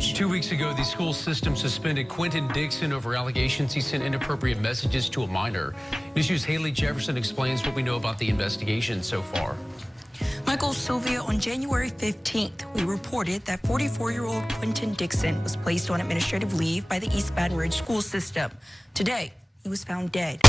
2 weeks ago, the school system suspended Quinton Dixon over allegations he sent inappropriate messages to a minor. News's Haley Jefferson explains what we know about the investigation so far. Michael Sylvia, on January 15th, we reported that 44-year-old Quinton Dixon was placed on administrative leave by the East Baton Rouge school system. Today, he was found dead.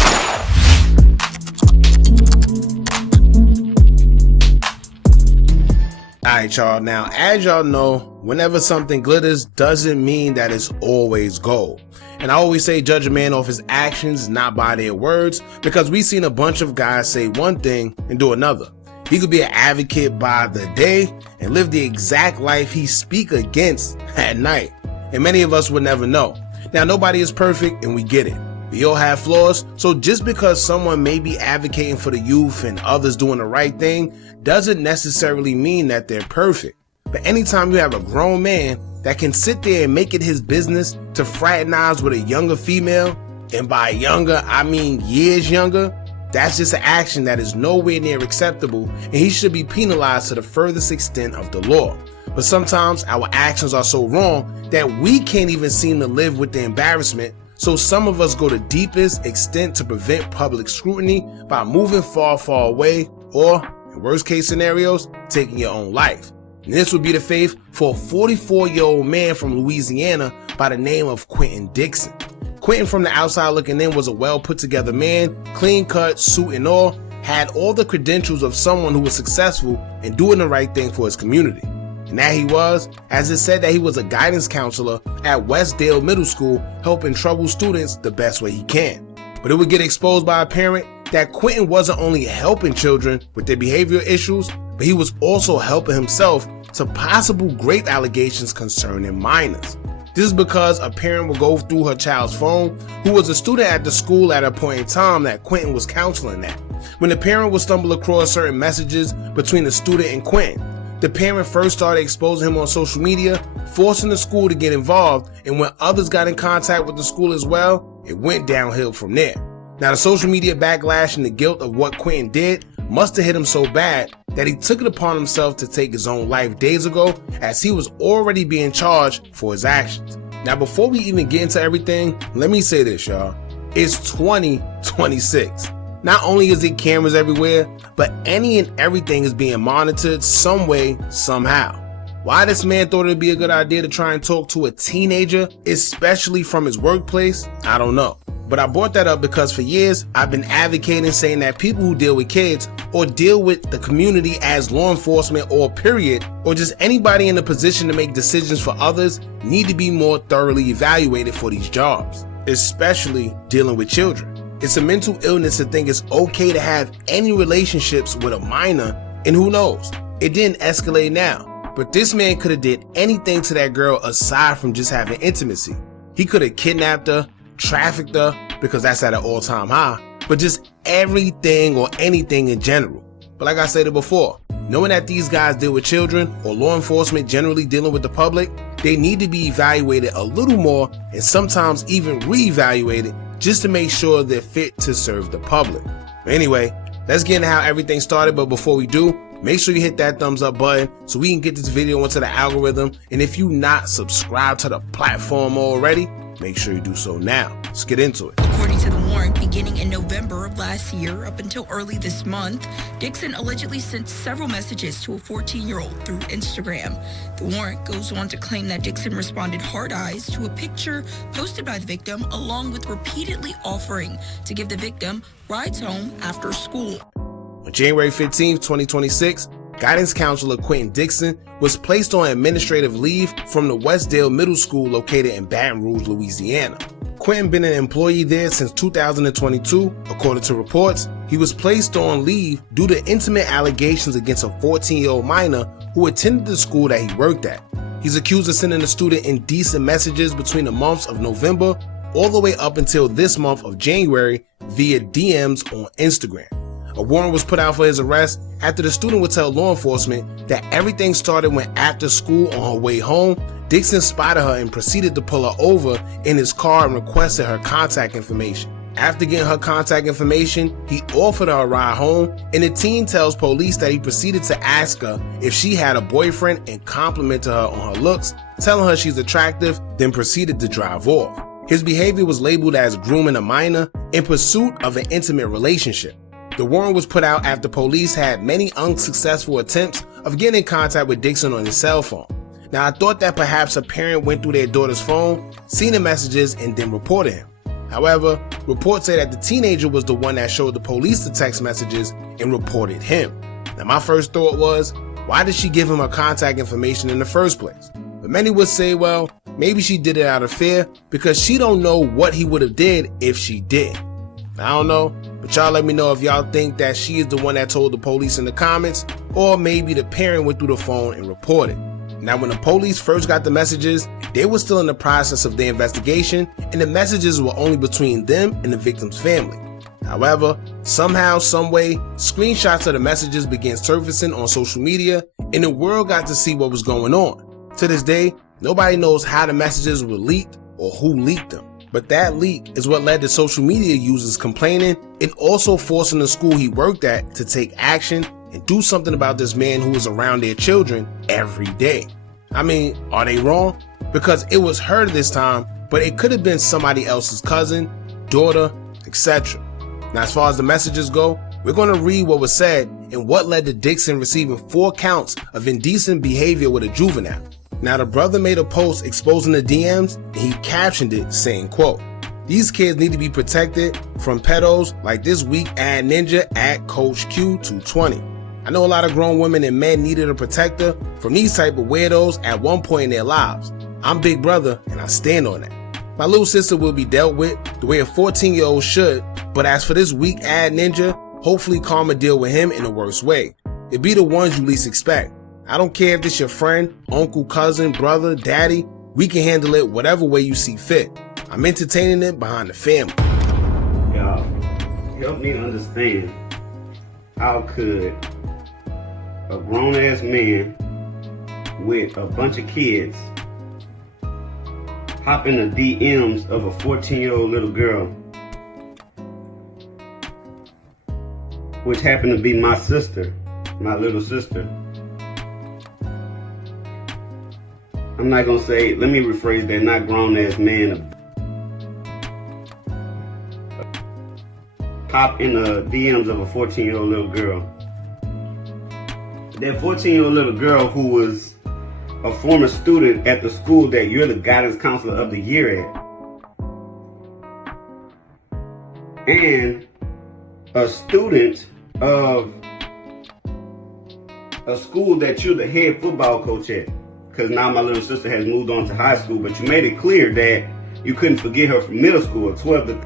Alright, y'all. Now, as y'all know, whenever something glitters doesn't mean that it's always gold. And I always say judge a man off his actions, not by their words, because we've seen a bunch of guys say one thing and do another. He could be an advocate by the day and live the exact life he speak against at night. And many of us would never know. Now, nobody is perfect and we get it. We all have flaws, so just because someone may be advocating for the youth and others doing the right thing doesn't necessarily mean that they're perfect. But anytime you have a grown man that can sit there and make it his business to fraternize with a younger female, and by younger, I mean years younger, that's just an action that is nowhere near acceptable, and he should be penalized to the furthest extent of the law. But sometimes our actions are so wrong that we can't even seem to live with the embarrassment. So some of us go to deepest extent to prevent public scrutiny by moving far, far away, or in worst case scenarios, taking your own life. And this would be the fate for a 44-year-old man from Louisiana by the name of Quinton Dixon. Quinton, from the outside looking in, was a well put together man, clean cut, suit and all, had all the credentials of someone who was successful in doing the right thing for his community. And that he was, as it said that he was a guidance counselor at Westdale Middle School, helping troubled students the best way he can. But it would get exposed by a parent that Quinton wasn't only helping children with their behavioral issues, but he was also helping himself to possible rape allegations concerning minors. This is because a parent would go through her child's phone who was a student at the school at a point in time that Quinton was counseling at. When the parent would stumble across certain messages between the student and Quinton, the parent first started exposing him on social media, forcing the school to get involved, and when others got in contact with the school as well, it went downhill from there. Now, the social media backlash and the guilt of what Quinton did must have hit him so bad that he took it upon himself to take his own life days ago, as he was already being charged for his actions. Now, before we even get into everything, let me say this, y'all. It's 2026. Not only is there cameras everywhere, but any and everything is being monitored some way, somehow. Why this man thought it'd be a good idea to try and talk to a teenager, especially from his workplace, I don't know. But I brought that up because for years, I've been advocating saying that people who deal with kids or deal with the community as law enforcement or period, or just anybody in a position to make decisions for others, need to be more thoroughly evaluated for these jobs, especially dealing with children. It's a mental illness to think it's okay to have any relationships with a minor, and who knows, it didn't escalate now, but this man could have did anything to that girl aside from just having intimacy. He could have kidnapped her, trafficked her, because that's at an all-time high, but just everything or anything in general. But like I said before, knowing that these guys deal with children or law enforcement generally dealing with the public, they need to be evaluated a little more and sometimes even re-evaluated just to make sure they're fit to serve the public. But anyway, let's get into how everything started, but before we do, make sure you hit that thumbs up button so we can get this video into the algorithm, and if you not subscribed to the platform already, make sure you do so now. Let's get into it. According to the warrant, beginning in November of last year up until early this month, Dixon allegedly sent several messages to a 14-year-old through Instagram. The warrant goes on to claim that Dixon responded hard eyes to a picture posted by the victim, along with repeatedly offering to give the victim rides home after school. On January 15, 2026, guidance counselor Quinton Dixon was placed on administrative leave from the Westdale Middle School located in Baton Rouge, Louisiana. Quinton been an employee there since 2022. According to reports, he was placed on leave due to intimate allegations against a 14-year-old minor who attended the school that he worked at. He's accused of sending the student indecent messages between the months of November all the way up until this month of January via DMs on Instagram. A warrant was put out for his arrest after the student would tell law enforcement that everything started when after school on her way home, Dixon spotted her and proceeded to pull her over in his car and requested her contact information. After getting her contact information, he offered her a ride home, and the teen tells police that he proceeded to ask her if she had a boyfriend and complimented her on her looks, telling her she's attractive, then proceeded to drive off. His behavior was labeled as grooming a minor in pursuit of an intimate relationship. The warrant was put out after police had many unsuccessful attempts of getting in contact with Dixon on his cell phone. Now, I thought that perhaps a parent went through their daughter's phone, seen the messages, and then reported him. However, reports say that the teenager was the one that showed the police the text messages and reported him. Now, my first thought was, why did she give him her contact information in the first place? But many would say, well, maybe she did it out of fear because she don't know what he would have did if she did. I don't know, but y'all let me know if y'all think that she is the one that told the police in the comments, or maybe the parent went through the phone and reported. Now, when the police first got the messages, they were still in the process of their investigation, and the messages were only between them and the victim's family. However, somehow, someway, screenshots of the messages began surfacing on social media, and the world got to see what was going on. To this day, nobody knows how the messages were leaked or who leaked them. But that leak is what led to social media users complaining and also forcing the school he worked at to take action and do something about this man who was around their children every day. I mean, are they wrong? Because it was her this time, but it could have been somebody else's cousin, daughter, etc. Now, as far as the messages go, we're going to read what was said and what led to Dixon receiving 4 counts of indecent behavior with a juvenile. Now, the brother made a post exposing the DMs, and he captioned it saying, quote, "These kids need to be protected from pedos like this weak ad ninja at Coach Q220. I know a lot of grown women and men needed a protector from these type of weirdos at one point in their lives. I'm big brother and I stand on that. My little sister will be dealt with the way a 14-year-old should, but as for this weak ad ninja, hopefully karma deal with him in the worst way. It be the ones you least expect. I don't care if it's your friend, uncle, cousin, brother, daddy, we can handle it whatever way you see fit. I'm entertaining it behind the family." Y'all, help me understand, how could a grown-ass man with a bunch of kids hop in the DMs of a 14-year-old little girl, which happened to be my sister, my little sister. I'm not gonna say, let me rephrase that, not grown-ass man, hop in the DMs of a 14-year-old little girl. That 14-year-old little girl who was a former student at the school that you're the guidance counselor of the year at. And a student of a school that you're the head football coach at. Because now my little sister has moved on to high school, but you made it clear that you couldn't forget her from middle school, 12 to...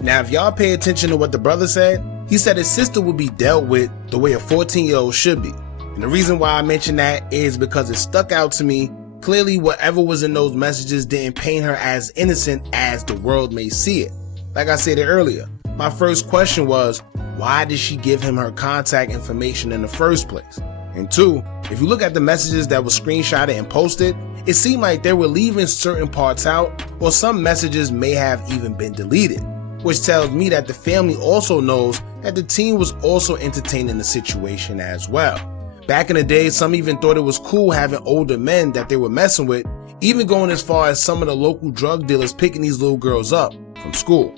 Now, if y'all pay attention to what the brother said, he said his sister would be dealt with the way a 14-year-old should be. And the reason why I mention that is because it stuck out to me. Clearly, whatever was in those messages didn't paint her as innocent as the world may see it. Like I said earlier, my first question was, why did she give him her contact information in the first place? And 2, if you look at the messages that were screenshotted and posted, it seemed like they were leaving certain parts out, or some messages may have even been deleted, which tells me that the family also knows that the teen was also entertaining the situation as well. Back in the day, some even thought it was cool having older men that they were messing with, even going as far as some of the local drug dealers picking these little girls up from school.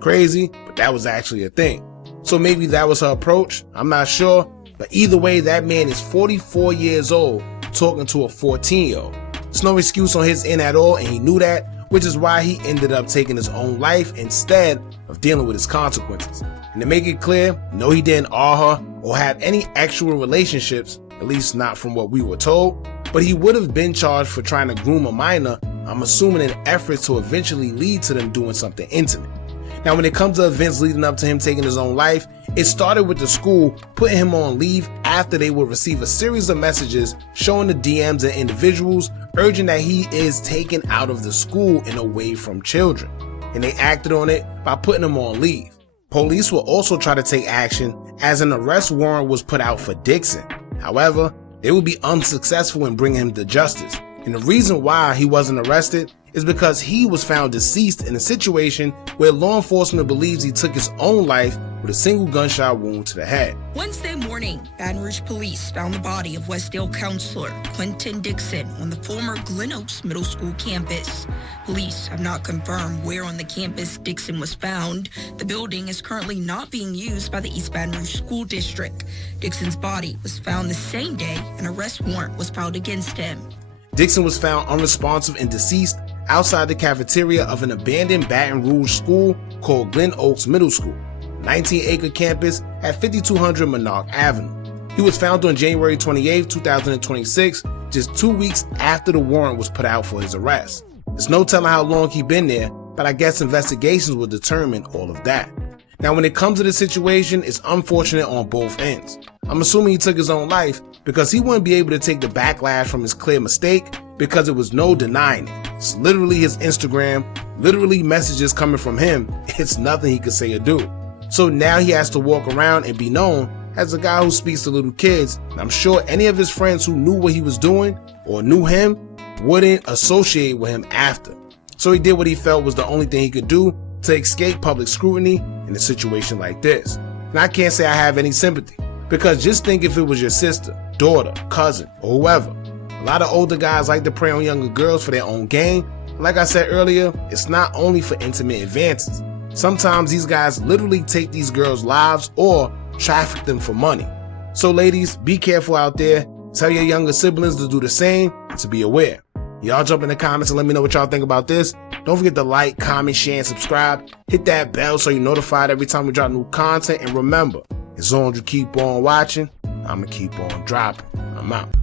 Crazy, but that was actually a thing. So maybe that was her approach, I'm not sure, but either way, that man is 44 years old talking to a 14-year-old. There's no excuse on his end at all, and he knew that, which is why he ended up taking his own life instead of dealing with his consequences. And to make it clear, no, he didn't awe her or have any actual relationships, at least not from what we were told, but he would have been charged for trying to groom a minor, I'm assuming in efforts to eventually lead to them doing something intimate. Now, when it comes to events leading up to him taking his own life, it started with the school putting him on leave after they would receive a series of messages showing the DMs and individuals urging that he is taken out of the school and away from children. And they acted on it by putting him on leave. Police will also try to take action as an arrest warrant was put out for Dixon. However, they would be unsuccessful in bringing him to justice. And the reason why he wasn't arrested is because he was found deceased in a situation where law enforcement believes he took his own life with a single gunshot wound to the head. Wednesday morning, Baton Rouge police found the body of Westdale counselor Quinton Dixon on the former Glen Oaks Middle School campus. Police have not confirmed where on the campus Dixon was found. The building is currently not being used by the East Baton Rouge School District. Dixon's body was found the same day. An arrest warrant was filed against him. Dixon was found unresponsive and deceased outside the cafeteria of an abandoned Baton Rouge school called Glen Oaks Middle School, 19-acre campus at 5200 Monarch Avenue. He was found on January 28, 2026, just 2 weeks after the warrant was put out for his arrest. There's no telling how long he'd been there, but I guess investigations will determine all of that. Now, when it comes to the situation, it's unfortunate on both ends. I'm assuming he took his own life because he wouldn't be able to take the backlash from his clear mistake because it was no denying it. It's literally his Instagram, literally messages coming from him. It's nothing he could say or do. So now he has to walk around and be known as a guy who speaks to little kids. And I'm sure any of his friends who knew what he was doing or knew him wouldn't associate with him after. So he did what he felt was the only thing he could do to escape public scrutiny in a situation like this. And I can't say I have any sympathy, because just think if it was your sister, daughter, cousin, or whoever. A lot of older guys like to prey on younger girls for their own gain. Like I said earlier, it's not only for intimate advances. Sometimes these guys literally take these girls' lives or traffic them for money. So ladies, be careful out there. Tell your younger siblings to do the same and to be aware. Y'all jump in the comments and let me know what y'all think about this. Don't forget to like, comment, share, and subscribe. Hit that bell so you're notified every time we drop new content. And remember, as long as you keep on watching, I'ma keep on dropping. I'm out.